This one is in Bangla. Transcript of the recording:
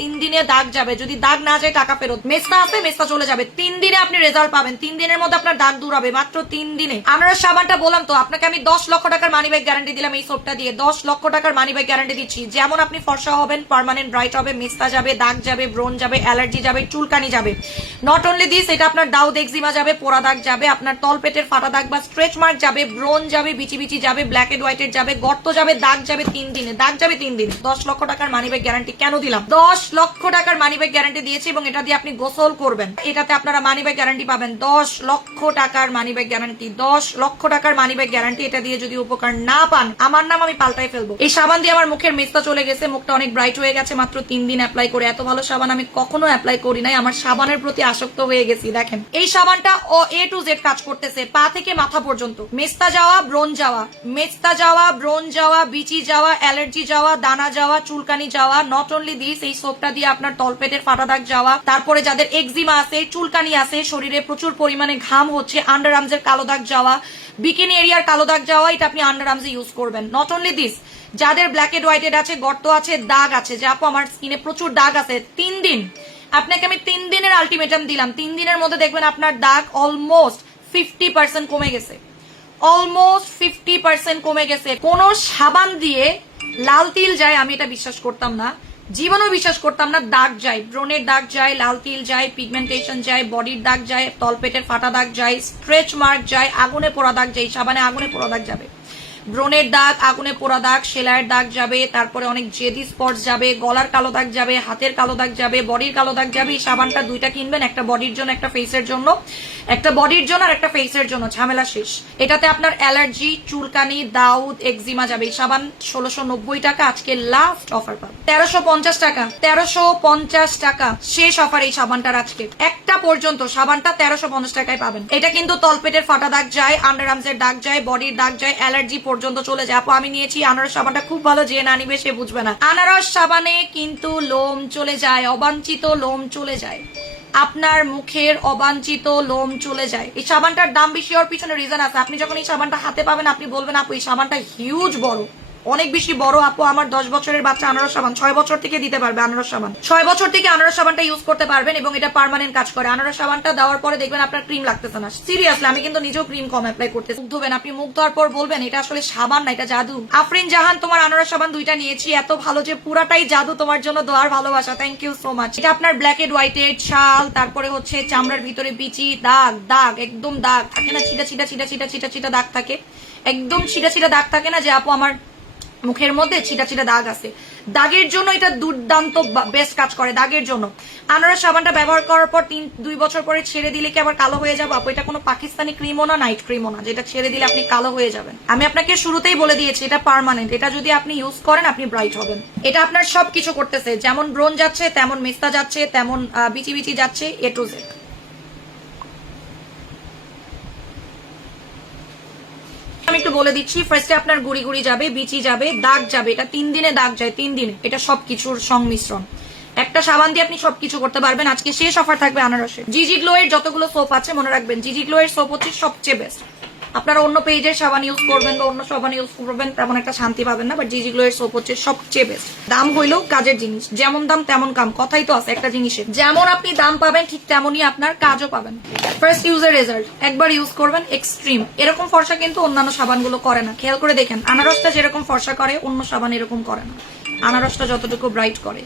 3 দিনে দাগ যাবে, যদি দাগ না যায় টাকা ফেরত। মেস্তা আছে, মেস্তা চলে যাবে, 3 দিনে আপনি রেজাল্ট পাবেন, 3 দিনের মধ্যে আপনার দাগ দূর হবে, মাত্র 3 দিনে। আনারস সাবানটা বললাম তো আপনাকে আমি 10 লক্ষ টাকার মানি ব্যাগ গ্যারান্টি দিলাম এই সোপটা দিয়ে, 10 লক্ষ টাকার মানি ব্যাগ গ্যারান্টি দিচ্ছি। যেমন আপনি ফর্সা হবেন, পার্মানেন্ট ব্রাইট হবে, মেস্তা যাবে, দাগ যাবে, ব্রণ যাবে, অ্যালার্জি যাবে, চুলকানি যাবে। নট অনলি দিস, এটা আপনার দাউদ এক্সিমা যাবে, পোড়া দাগ যাবে, আপনার তল পেটের ফাটা দাগ বা স্ট্রেচ মার্ক যাবে, ব্রণ যাবে, বিচি বিচি যাবে, ব্ল্যাক এন্ড হোয়াইটের যাবে, গর্ত যাবে, দাগ যাবে 3 দিনে, দাগ যাবে 3 দিনে। 10 লক্ষ টাকার মানি ব্যাগ গ্যারান্টি কেন দিলাম? 10 লক্ষ টাকার মানি ব্যাগ গ্যারান্টি দিয়েছি এবং এটা দিয়ে আপনি গোসল করবেন। এটাতে আপনারা মানি ব্যাগ গ্যারান্টি পাবেন, 10 লক্ষ টাকার মানি ব্যাগ গ্যারান্টি, 10 লক্ষ টাকার মানি ব্যাগ গ্যারান্টি। এটা দিয়ে যদি উপকার না পান, আমার নাম আমি পাল্টাই ফেলবো। এই সাবান দিয়ে আমার মুখের মেস্তা চলে গেছে, মুখটা অনেক ব্রাইট হয়ে গেছে মাত্র 3 দিন অ্যাপ্লাই করে। এত ভালো সাবান আমি কখনো অ্যাপ্লাই করি নাই, আমার সাবানের প্রতি আসক্ত হয়ে গেছি। দেখেন এই সাবানটা A to Z কাজ করতেছে, পা থেকে মাথা পর্যন্ত। মেস্তা যাওয়া, ব্রণ যাওয়া, মেস্তা যাওয়া, ব্রণ যাওয়া, বিচি যাওয়া, অ্যালার্জি যাওয়া, দানা যাওয়া, চুলকানি যাওয়া। নট অনলি দিস, এই সোপটা দিয়ে আপনার তলপেটের ফাটা দাগ যাওয়া, তারপরে যাদের এক্সিমা আছে, চুলকানি আছে, শরীরে প্রচুর পরিমাণে ঘাম হচ্ছে, আন্ডার আর্মসের কালো দাগ যাওয়া, বিকিনি এরিয়ার কালো দাগ যাওয়া, এটা আপনি আন্ডার আর্মসে ইউজ করবেন। নট অনলি দিস, যাদের ব্ল্যাক এন্ড হোয়াইটেড আছে, গর্ত আছে, দাগ আছে, যে আপু আমার স্কিনে প্রচুর দাগ আছে, 3 দিন আপনাকে আমি 3 দিনের আলটিমেটাম দিলাম। 3 দিনের মধ্যে দেখবেন আপনার দাগ অলমোস্ট 50% কমে গেছে, অলমোস্ট 50% কমে গেছে। কোন সাবান দিয়ে লাল তিল যায় আমি এটা বিশ্বাস করতাম না, জীবনেও বিশ্বাস করতাম না। দাগ যায়, ব্রণের দাগ যায়, লাল তিল যায়, পিগমেন্টেশন যায়, বডির দাগ যায়, তলপেটের ফাটা দাগ যায়, স্ট্রেচ মার্ক যায়, আগুনে পোড়া দাগ যায়। সাবানে আগুনে পোড়া দাগ যাবে, ব্রণের দাগ, আগুনে পোড়া দাগ, সেলাইয়ের দাগ যাবে, তারপরে অনেক জেদি স্পটস যাবে, গলার কালো দাগ যাবে, হাতের কালো দাগ যাবে, বডির কালো দাগ যাবে। এই সাবানটা 2টা কিনবেন, একটা বডির জন্য, একটা ফেসের জন্য, একটা বডির জন্য আর একটা ফেসের জন্য, ঝামেলা শেষ। এটাতে আপনার অ্যালার্জি, চুলকানি, দাউদ, এক্সিমা যাবে। এই সাবান 1690 টাকা, আজকে লাস্ট অফার পাবেন 1350 টাকা, 1350 টাকা শেষ অফার এই সাবানটার আজকে একটা পর্যন্ত। সাবানটা 1350 টাকায় পাবেন। এটা কিন্তু তলপেটের ফাটা দাগ যায়, আন্ডার আর্মসের দাগ যায়, বডির দাগ যায়, অ্যালার্জি পর্যন্ত চলে যায়। আপু আমি নিয়েছি আনারস সাবানটা, খুব ভালো, যে না নিবে সে বুঝবে না। আনারস সাবানে কিন্তু লোম চলে যায়, অবাঞ্ছিত লোম চলে যায়, আপনার মুখের অবাঞ্ছিত লোম চলে যায়। এই সাবানটার দাম বেশি হওয়ার পিছনে রিজন আছে। আপনি যখন এই সাবানটা হাতে পাবেন আপনি বলবেন আপু এই সাবানটা হিউজ বড়, অনেক বেশি বড়। আপু আমার 10 বছরের বাচ্চা আনারস সাবান 6 বছর থেকে দিতে পারবে। আনারস সাবান 6 বছর থেকে আনারস সাবানটা ইউজ করতে পারবেন এবং এটা পার্মানেন্ট কাজ করে। আনারস সাবানটা দেওয়ার পরে দেখবেন আপনার ক্রিম লাগতেছে না। সিরিয়াসলি আমি কিন্তু নিজেও ক্রিম কম অ্যাপ্লাই করতে। মুখ ধোবেন, আপনি মুখ ধোয়ার পর বলবেন এটা আসলে সাবান না, এটা জাদু। আফরিন জাহান, তোমার আনারস সাবান 2টা নিয়েছি, এত ভালো যে পুরাটাই জাদু। তোমার জন্য দোয়ার ভালোবাসা, থ্যাংক ইউ সো মাচ। এটা আপনার ব্ল্যাক এন্ড হোয়াইটেড ছাল, তারপরে হচ্ছে চামড়ার ভিতরে বিচি দাগ, দাগ একদম দাগ থাকে না, ছিটা ছিটা ছিটা ছিটা ছিটা ছিটা দাগ থাকে, একদম ছিটা ছিটা দাগ থাকে না যে আপু আমার মুখের মধ্যে ছিটা ছিটা দাগ আছে। দাগের জন্য এটা দুর্দান্ত বেস্ট কাজ করে দাগের জন্য। আনারস সাবানটা ব্যবহার করার পর 2 বছর পরে ছেড়ে দিলে কি আবার কালো হয়ে যাবে? আপু এটা কোনো পাকিস্তানি ক্রিমও না, নাইট ক্রিমও না, যেটা ছেড়ে দিলে আপনি কালো হয়ে যাবেন। আমি আপনাকে শুরুতেই বলে দিয়েছি এটা পার্মানেন্ট, এটা যদি আপনি ইউজ করেন আপনি ব্রাইট হবেন। এটা আপনার সবকিছু করতেছে, যেমন ব্রণ যাচ্ছে, তেমন মেস্তা যাচ্ছে, তেমন বিচি বিচি যাচ্ছে, A to Z। আমি একটু বলে দিচ্ছি, ফার্স্টে আপনার গুড়ি গুড়ি যাবে, বিচি যাবে, দাগ যাবে। এটা 3 দিনে দাগ যায়, 3 দিনে। এটা সবকিছুর সংমিশ্রণ। একটা সাবান দিয়ে আপনি সবকিছু করতে পারবেন। আজকে শেষ অফার থাকবে আনারসের। জিজি গ্লো এর যতগুলো সোপ আছে মনে রাখবেন, জিজি গ্লো এর সোপ হচ্ছে সবচেয়ে বেস্ট। আপনারা অন্য পেজের সাবান ইউজ করবেন বা অন্য সাবান ইউজ করবেন, তেমন একটা শান্তি পাবেন না, বাট জিজি গ্লো এর সোপ হচ্ছে সবচেয়ে বেস্ট। দাম হইলেও কাজের জিনিস, যেমন দাম তেমন কাম, কথাই তো আছে একটা জিনিসের। যেমন আপনি দাম পাবেন ঠিক তেমনই আপনার কাজও পাবেন। ফার্স্ট ইউজের রেজাল্ট, একবার ইউজ করবেন এক্সট্রিম। এরকম ফর্সা কিন্তু অন্যান্য সাবানগুলো করে না, খেয়াল করে দেখেন। আনারসটা যেরকম ফর্সা করে অন্য সাবান এরকম করে না, আনারসটা যতটুকু ব্রাইট করে।